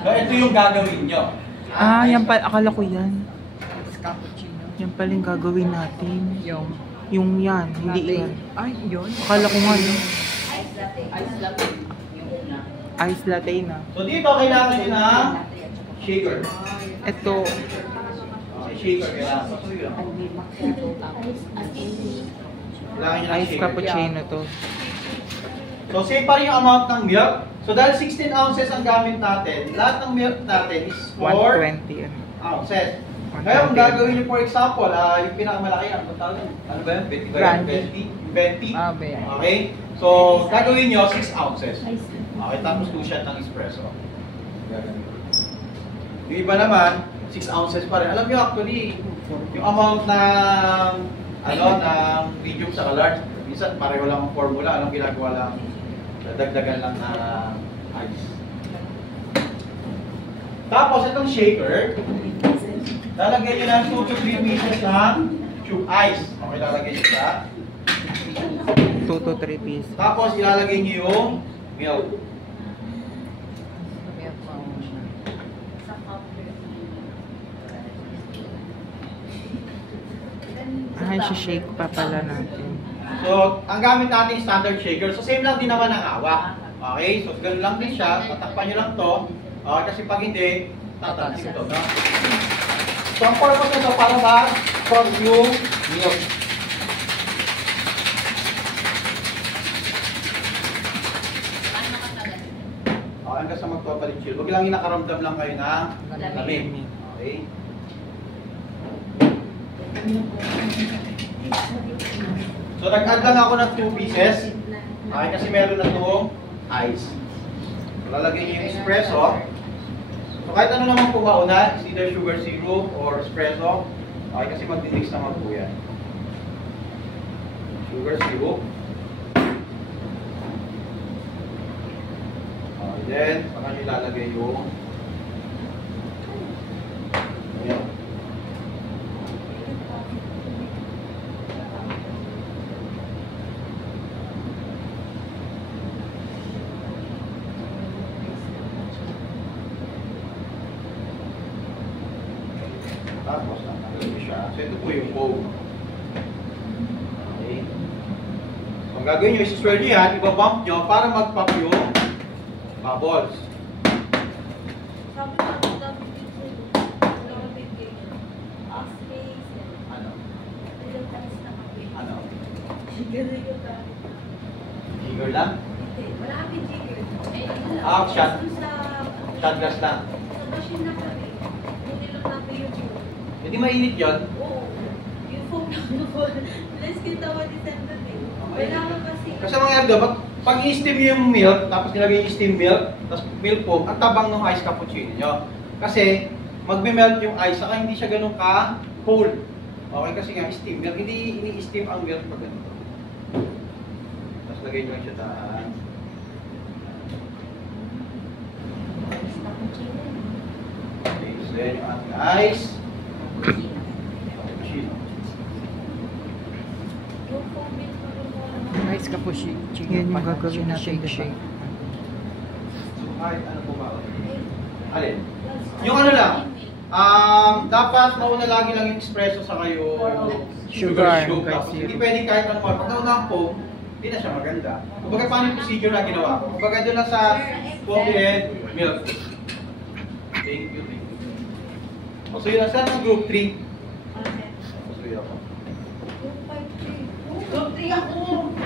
ito yung gagawin nyo. Ah, yan pala. Akala ko yan. Cappuccino. Yan pala yung gagawin natin. Yung yan, hindi yan. Ay, yun. Akala ko nga yun. Ice latte. Ice latte na. So dito, kailangan nyo ng shaker. Ito. Shaker, kailangan. Kailangan nyo ng Ice shaker. cappuccino to. So, same pa rin yung amount ng milk. So, dahil 16 ounces ang gamit natin, lahat ng milk natin is 120 ounces. Ngayon, gagawin nyo for example, yung pinakamalaki, ano ba yun? 20 ba yun? 20? Ah, ba yan. Okay? So, gagawin nyo 6 ounces. Okay, tapos 2 shot ng espresso. Yung iba naman, 6 ounces pa rin. Alam nyo, actually, yung amount ng ng medium sa large, minsan pareho lang ang formula. Anong ginagawa lang? Dagdagan lang na ice. Tapos, itong shaker, lalagyan nyo ng 2 to 3 pieces ng tube ice. Okay, lalagyan nyo siya. 2 to 3 pieces. Tapos, ilalagay nyo yung milk. Ah, shake pa pala natin. So, ang gamit natin standard shaker. So, same lang din naman ang hawak. Okay? So, ganun lang din siya. Tatakpan nyo lang to. Okay? Kasi pag hindi, tatansin ito. No? So, ang purpose nito para ma-frost yung milk. Okay, hanggang sa magpapalit chill. Huwag lang inakaramdam lang kayo ng lamig. Okay? So, nag-add lang ako ng 2 pieces. Okay, kasi meron na itong ice. So, lalagay niyo yung espresso. So, kahit ano naman po mauna, is either sugar syrup or espresso. Okay, kasi mag-mix naman po yan. Sugar syrup. Okay, then, saka nyo ilalagay yung ayan. Tapos, nakalagay siya. So, ito po yung foam. Okay. So, ang gagawin nyo, isi-swirl nyo yan, ibabump nyo para mag-pop yung bubbles. Sabi ko, ang dami dito. Ang dami space. Ano? Ilang times na kami. Ano? Jigger yung dami. Jigger lang? Hindi, wala kami jigger. Shot. Sa Shot glass lang. machine na kami. Hindi lang namin yung foam. Hindi mainit yun. Oo. Yung foam na let's kita what is that thing. Kailangan kasi. Kasi mga erdo, pag i-steam nyo yung milk, tapos nilagay yung steam milk, tapos milk foam, ang tabang ng ice cappuccino nyo. Kasi, magme-melt yung ice, saka hindi siya ganun ka-cold. Okay, kasi nga, steam milk, hindi ini-steam ang milk pag ganito. Tapos lagay nyo lang siya daan. Okay, so yan yung ating ice. Cappuccino. Yung foam bit ko rin mo. Ice cappuccino. Yan yung gagawin natin, Shake. So, kahit ano po ba? Alin? Yung ano lang, dapat mauna lagi lang yung espresso sa kayo Sugar. Tapos hindi pwedeng kahit ano mo. Pag nauna ang foam, hindi na siya maganda. Kumbaga paano yung procedure na ginawa ko? Kumbaga doon na sa foam and milk. Thank you. So yun na sa group 3. So yun ako. Group 3 ako.